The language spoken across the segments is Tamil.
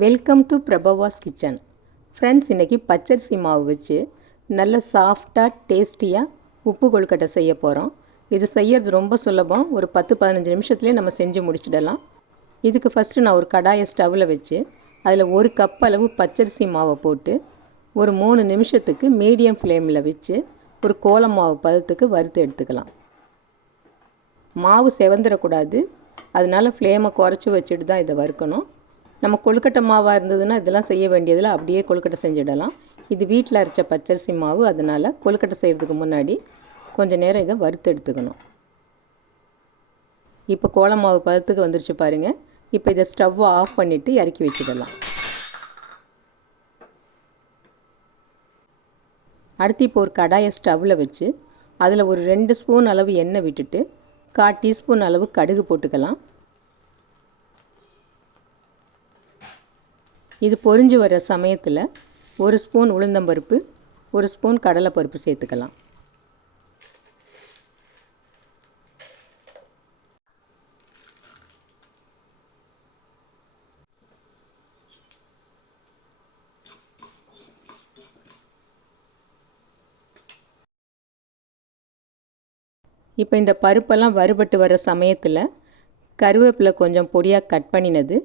Welcome to Prabhava's kitchen friends இன்றைக்கி பச்சரிசி மாவு வச்சு நல்ல சாஃப்டாக டேஸ்டியாக உப்பு கொழுக்கட்டை செய்ய போகிறோம் இது செய்யறது ரொம்ப சுலபம். ஒரு பத்து பதினஞ்சு நிமிஷத்துலேயே நம்ம செஞ்சு முடிச்சிடலாம். இதுக்கு ஃபஸ்ட்டு நான் ஒரு கடாயை ஸ்டவ்வில் வச்சு அதில் ஒரு கப் அளவு பச்சரிசி மாவை போட்டு ஒரு மூணு நிமிஷத்துக்கு மீடியம் ஃப்ளேமில் வச்சு ஒரு கோலம் மாவு பதத்துக்கு வறுத்து எடுத்துக்கலாம். மாவு செவந்துடக்கூடாது அதனால் ஃப்ளேமை குறைச்சி வச்சுட்டு தான் இதை வறுக்கணும். நம்ம கொழுக்கட்டை மாவாக இருந்ததுன்னா இதெல்லாம் செய்ய வேண்டியதில் அப்படியே கொழுக்கட்டை செஞ்சிடலாம். இது வீட்டில் அரைச்ச பச்சரிசி மாவு அதனால் கொழுக்கட்டை செய்கிறதுக்கு முன்னாடி கொஞ்சம் நேரம் இதை வறுத்து எடுத்துக்கணும். இப்போ கோலம் மாவு பதத்துக்கு வந்துருச்சு பாருங்கள் இப்போ இதை ஸ்டவ்வை ஆஃப் பண்ணிவிட்டு இறக்கி வச்சிடலாம். அடுத்து இப்போ ஒரு கடாயை ஸ்டவ்வில் வச்சு அதில் ஒரு ரெண்டு ஸ்பூன் அளவு எண்ணெய் விட்டுட்டு கால் டீஸ்பூன் அளவு கடுகு போட்டுக்கலாம். இது பொரிஞ்சு வர சமயத்தில் ஒரு ஸ்பூன் உளுந்தம்பருப்பு ஒரு ஸ்பூன் கடலைப்பருப்பு சேர்த்துக்கலாம். இப்போ இந்த பருப்பெல்லாம் வறுபட்டு வர சமயத்தில் கருவேப்பிலை கொஞ்சம் பொடியாக கட் பண்ணினது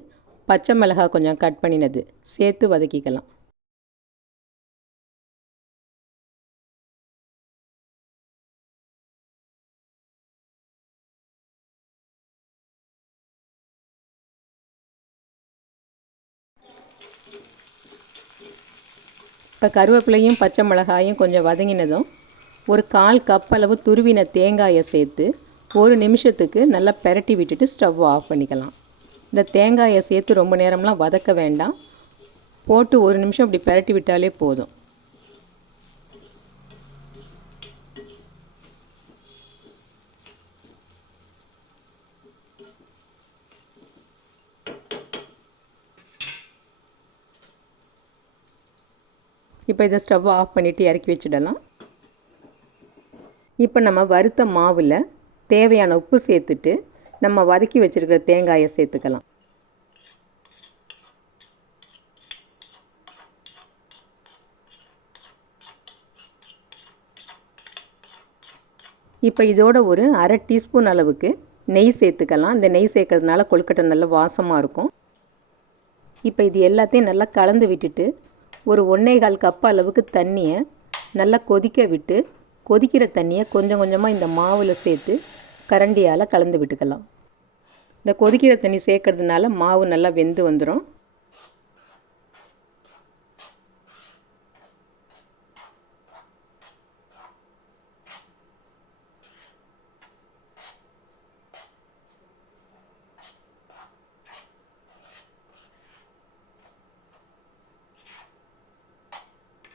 பச்சை மிளகாய் கொஞ்சம் கட் பண்ணினது. சேர்த்து வதக்கிக்கலாம். இப்போ கருவேப்பிலையும் பச்சை மிளகாயும் கொஞ்சம் வதங்கினதும் ஒரு கால் கப் அளவு துருவின தேங்காயை சேர்த்து ஒரு நிமிஷத்துக்கு நல்லா பெரட்டி விட்டுட்டு ஸ்டவ் ஆஃப் பண்ணிக்கலாம். இந்த தேங்காயை சேர்த்து ரொம்ப நேரம்லாம் வதக்க வேண்டாம். போட்டு ஒரு நிமிஷம் இப்படி பெரட்டி விட்டாலே போதும். இப்போ இதை ஸ்டவ் ஆஃப் பண்ணிவிட்டு இறக்கி வச்சிடலாம். இப்போ நம்ம வறுத்த மாவில் தேவையான உப்பு சேர்த்துட்டு நம்ம வதக்கி வச்சுருக்கிற தேங்காயை சேர்த்துக்கலாம். இப்போ இதோட ஒரு அரை டீஸ்பூன் அளவுக்கு நெய் சேர்த்துக்கலாம். இந்த நெய் சேர்க்கறதுனால கொழுக்கட்டை நல்லா வாசமாக இருக்கும். இப்போ இது எல்லாத்தையும் நல்லா கலந்து விட்டுட்டு ஒரு ஒன்றே கால் கப் அளவுக்கு தண்ணியை நல்லா கொதிக்க விட்டு கொதிக்கிற தண்ணியை கொஞ்சம் கொஞ்சமாக இந்த மாவில் சேர்த்து கரண்டியால் கலந்து விட்டுக்கலாம். இந்த கொதிக்கிற தண்ணி சேர்க்கறதுனால மாவு நல்லா வெந்து வந்துடும்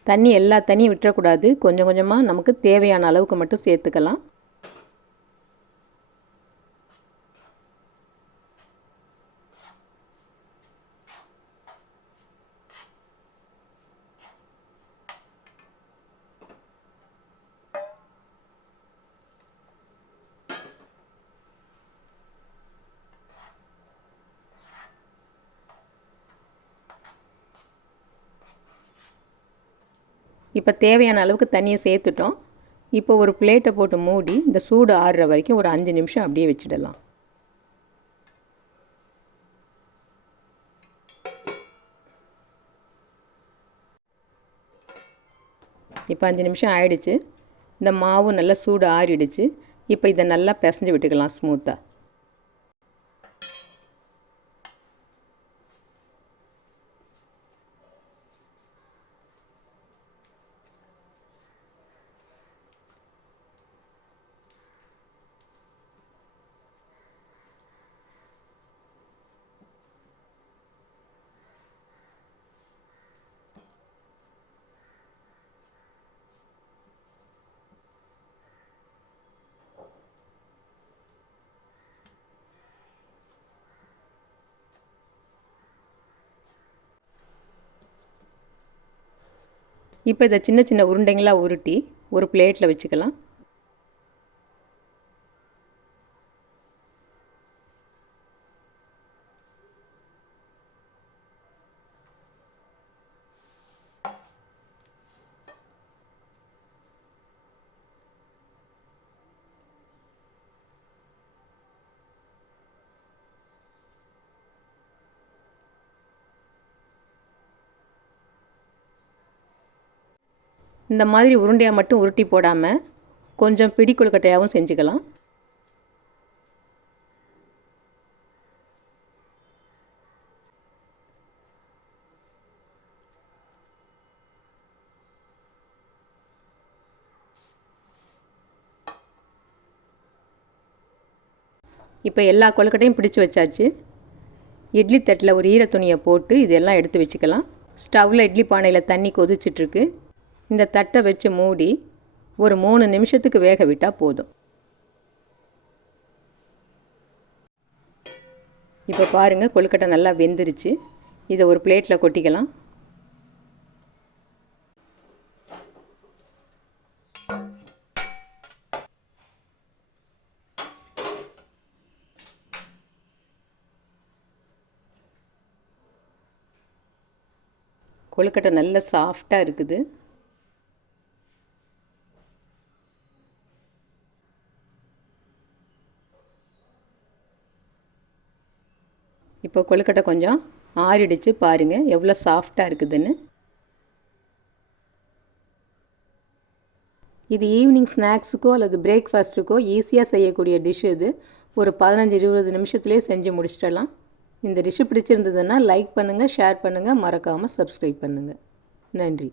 தண்ணி எல்லா தண்ணியும் விட்டுறக்கூடாது. கொஞ்சம் கொஞ்சமாக நமக்கு தேவையான அளவுக்கு மட்டும் சேர்த்துக்கலாம். இப்போ தேவையான அளவுக்கு தண்ணியை சேர்த்துட்டோம். இப்போ ஒரு பிளேட்டை போட்டு மூடி இந்த சூடு ஆறுற வரைக்கும் ஒரு அஞ்சு நிமிஷம் அப்படியே வச்சிடலாம். இப்போ அஞ்சு நிமிஷம் ஆயிடுச்சு. இந்த மாவு நல்லா சூடு ஆறிடுச்சு. இப்போ இதை நல்லா பிசைஞ்சு விட்டுக்கலாம் ஸ்மூத்தாக இப்போ இதை சின்ன சின்ன உருண்டைங்களாக உருட்டி ஒரு பிளேட்டில் வச்சுக்கலாம். இந்த மாதிரி உருண்டையாக மட்டும் உருட்டி போடாமல் கொஞ்சம் பிடி கொழுக்கட்டையாகவும் செஞ்சுக்கலாம். இப்போ எல்லா கொழுக்கட்டையும் பிடிச்சி வச்சாச்சு. இட்லி தட்டில் ஒரு ஈர துணியை போட்டு இதெல்லாம் எடுத்து வச்சுக்கலாம். ஸ்டவ்வில் இட்லி பானையில் தண்ணி கொதிச்சிட்ருக்கு இந்த தட்டை வச்சு மூடி ஒரு மூணு நிமிஷத்துக்கு வேக விட்டால் போதும். இப்போ பாருங்கள் கொழுக்கட்டை நல்லா வெந்துருச்சு. இதை ஒரு பிளேட்டில் கொட்டிக்கலாம். கொழுக்கட்டை நல்ல சாஃப்டாக இருக்குது. இப்போ கொழுக்கட்டை கொஞ்சம் ஆறிடுச்சு பாருங்கள் எவ்வளோ சாஃப்டாக இருக்குதுன்னு. இது ஈவினிங் ஸ்நாக்ஸுக்கோ அல்லது பிரேக்ஃபாஸ்ட்டுக்கோ ஈஸியாக செய்யக்கூடிய டிஷ் இது. ஒரு பதினஞ்சு இருபது நிமிஷத்துலேயே செஞ்சு முடிச்சிடலாம். இந்த டிஷ்ஷு பிடிச்சிருந்ததுன்னா லைக் பண்ணுங்கள் ஷேர் பண்ணுங்கள் மறக்காமல் சப்ஸ்கிரைப் பண்ணுங்கள் நன்றி.